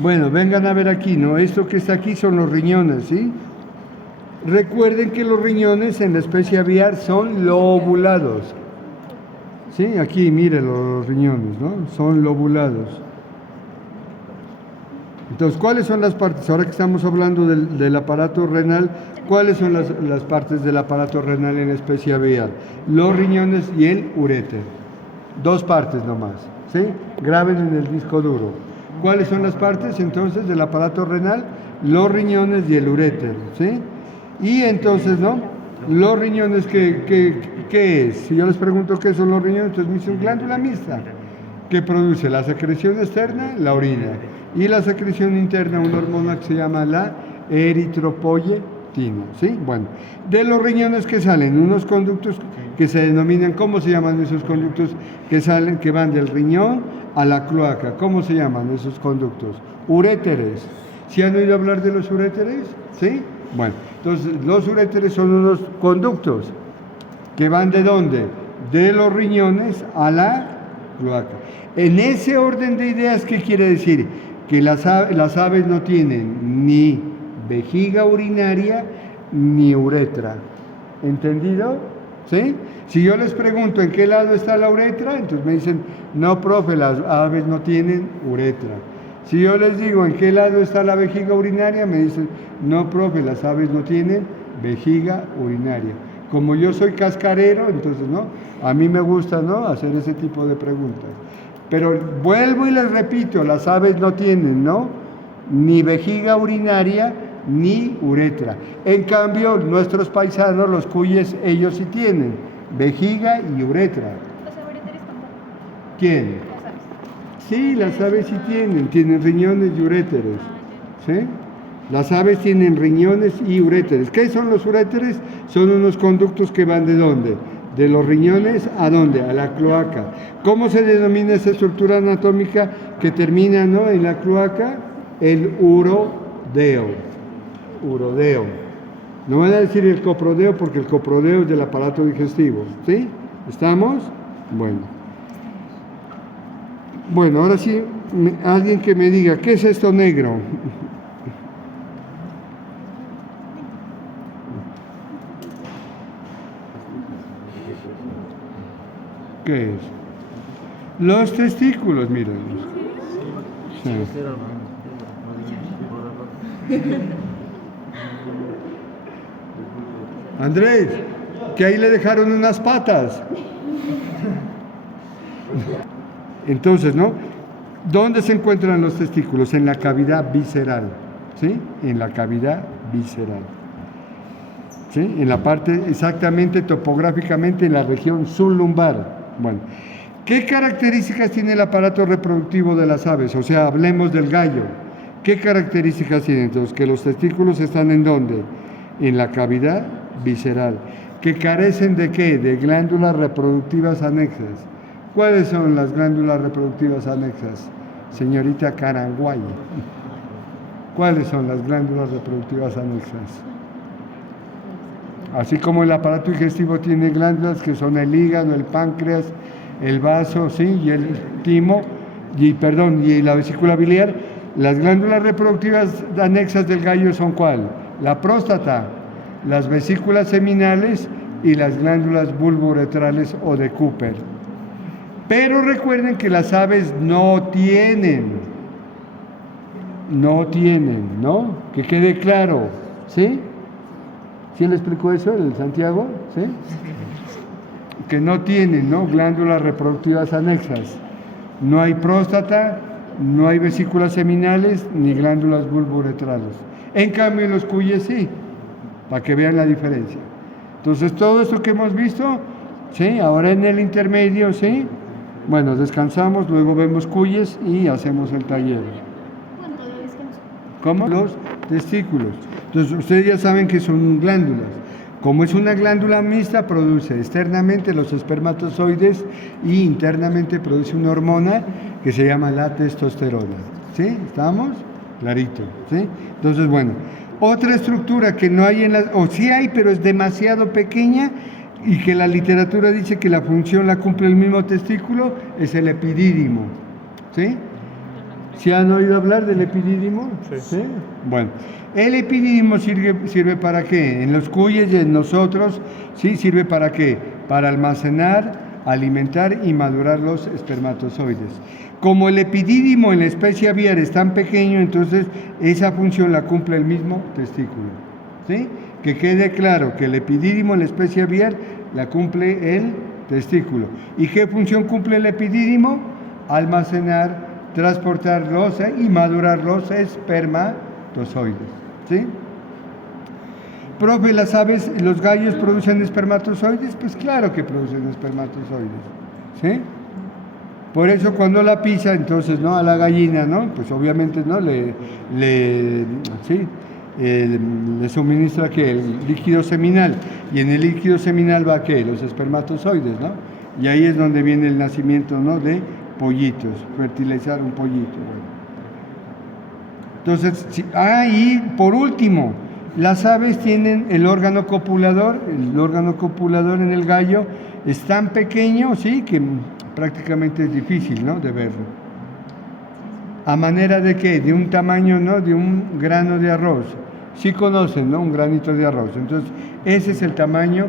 Bueno, vengan a ver aquí, ¿no? Esto que está aquí son los riñones, ¿sí? Recuerden que los riñones en la especie aviar son lobulados. ¿Sí? Aquí, miren los riñones, ¿no? Son lobulados. Entonces, ¿cuáles son las partes? Ahora que estamos hablando del aparato renal, ¿cuáles son las partes del aparato renal en la especie aviar? Los riñones y el uréter. Dos partes nomás, ¿sí? Graben en el disco duro. ¿Cuáles son las partes entonces del aparato renal? Los riñones y el uréter, ¿sí? Y entonces, ¿no? Los riñones, ¿qué es? Si yo les pregunto qué son los riñones, entonces me dicen glándula mixta, que produce la secreción externa, la orina, y la secreción interna, una hormona que se llama la eritropoyetina, ¿sí? Bueno, de los riñones que salen unos conductos que se denominan, ¿cómo se llaman esos conductos que salen, que van del riñón a la cloaca? ¿Cómo se llaman esos conductos? Uréteres. ¿Sí han oído hablar de los uréteres? ¿Sí? Bueno, entonces los uréteres son unos conductos que van ¿de dónde? De los riñones a la cloaca. En ese orden de ideas, ¿qué quiere decir? Que las aves no tienen ni vejiga urinaria ni uretra. ¿Entendido? ¿Sí? Si yo les pregunto en qué lado está la uretra, entonces me dicen, no, profe, las aves no tienen uretra. Si yo les digo en qué lado está la vejiga urinaria, me dicen, no, profe, las aves no tienen vejiga urinaria. Como yo soy cascarero, entonces, ¿no? A mí me gusta, ¿no?, hacer ese tipo de preguntas. Pero vuelvo y les repito, las aves no tienen, ¿no?, ni vejiga urinaria ni uretra. En cambio, nuestros paisanos, los cuyes, ellos sí tienen vejiga y uretra. ¿Los ureteres tampoco? ¿Quién? Las aves. Sí, las aves sí tienen riñones y uréteres, ¿sí? Las aves tienen riñones y uréteres. ¿Qué son los uréteres? Son unos conductos que van ¿de dónde? De los riñones ¿a dónde? A la cloaca. ¿Cómo se denomina esa estructura anatómica que termina, ¿no?, en la cloaca? El urodeo. Urodeo. No van a decir el coprodeo porque el coprodeo es del aparato digestivo, ¿sí? ¿Estamos? Bueno, ahora sí, alguien que me diga, ¿qué es esto negro? ¿Qué es? Los testículos, miren. Sí. Andrés, que ahí le dejaron unas patas. Entonces, ¿no? ¿Dónde se encuentran los testículos? En la cavidad visceral, ¿sí? En la cavidad visceral, ¿sí? En la parte, exactamente topográficamente, en la región sublumbar. Bueno, ¿qué características tiene el aparato reproductivo de las aves? O sea, hablemos del gallo. ¿Qué características tiene? Entonces, que los testículos están ¿en dónde? En la cavidad visceral. ¿Que carecen de qué? De glándulas reproductivas anexas. ¿Cuáles son las glándulas reproductivas anexas? Señorita Caranguay. ¿Cuáles son las glándulas reproductivas anexas? Así como el aparato digestivo tiene glándulas que son el hígado, el páncreas, el vaso, ¿sí?, y el timo, y la vesícula biliar, las glándulas reproductivas anexas del gallo son ¿cuál? La próstata, las vesículas seminales y las glándulas bulbouretrales o de Cooper. Pero recuerden que las aves no tienen, ¿no? Que quede claro, ¿sí? ¿Sí le explicó eso el Santiago? ¿Sí? Que no tienen, ¿no?, glándulas reproductivas anexas. No hay próstata, no hay vesículas seminales ni glándulas bulbouretrales. En cambio, los cuyes sí, para que vean la diferencia. Entonces, todo esto que hemos visto, ¿sí? Ahora en el intermedio, ¿sí? Bueno, descansamos, luego vemos cuyes y hacemos el taller. ¿Cómo? Los testículos. Entonces, ustedes ya saben que son glándulas. Como es una glándula mixta, produce externamente los espermatozoides y internamente produce una hormona que se llama la testosterona. ¿Sí? ¿Estamos? Clarito. ¿Sí? Entonces, bueno, otra estructura que no hay o sí hay, pero es demasiado pequeña y que la literatura dice que la función la cumple el mismo testículo, es el epidídimo. ¿Sí? ¿Se han oído hablar del epidídimo? Sí. Bueno, el epidídimo sirve para qué? En los cuyes y en nosotros, ¿sí? ¿Sirve para qué? Para almacenar, alimentar y madurar los espermatozoides. Como el epidídimo en la especie aviar es tan pequeño, entonces esa función la cumple el mismo testículo. ¿Sí? Que quede claro que el epidídimo en la especie aviar la cumple el testículo. ¿Y qué función cumple el epidídimo? Almacenar, transportar y madurar los espermatozoides. ¿Sí? Profe, ¿las aves, los gallos producen espermatozoides? Pues claro que producen espermatozoides. ¿Sí? Por eso cuando la pisa, entonces, ¿no? A la gallina, ¿no? Pues obviamente, ¿no? Le suministra que el líquido seminal, y en el líquido seminal va ¿qué? Los espermatozoides, ¿no? Y ahí es donde viene el nacimiento, ¿no? De pollitos, fertilizar un pollito. Bueno. Entonces, y por último, las aves tienen el órgano copulador en el gallo es tan pequeño, ¿sí? Que prácticamente es difícil, ¿no? De verlo. ¿A manera de qué? De un tamaño, ¿no? De un grano de arroz. Sí conocen, ¿no? Un granito de arroz. Entonces, ese es el tamaño,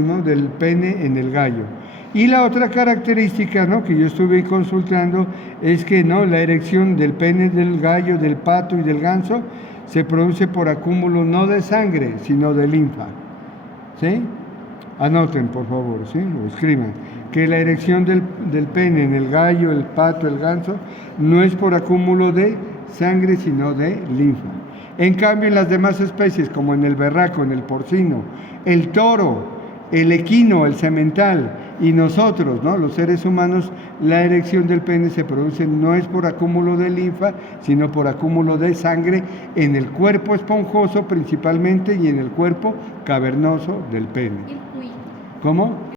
¿no? Del pene en el gallo. Y la otra característica, ¿no? Que yo estuve consultando es que, ¿no? La erección del pene del gallo, del pato y del ganso se produce por acúmulo no de sangre, sino de linfa. ¿Sí? Anoten, por favor, ¿sí? O escriban que la erección del pene en el gallo, el pato, el ganso, no es por acúmulo de sangre, sino de linfa. En cambio, en las demás especies, como en el berraco, en el porcino, el toro, el equino, el semental, y nosotros, ¿no? Los seres humanos, la erección del pene se produce no es por acúmulo de linfa, sino por acúmulo de sangre en el cuerpo esponjoso principalmente y en el cuerpo cavernoso del pene. Y el cuy. ¿Cómo?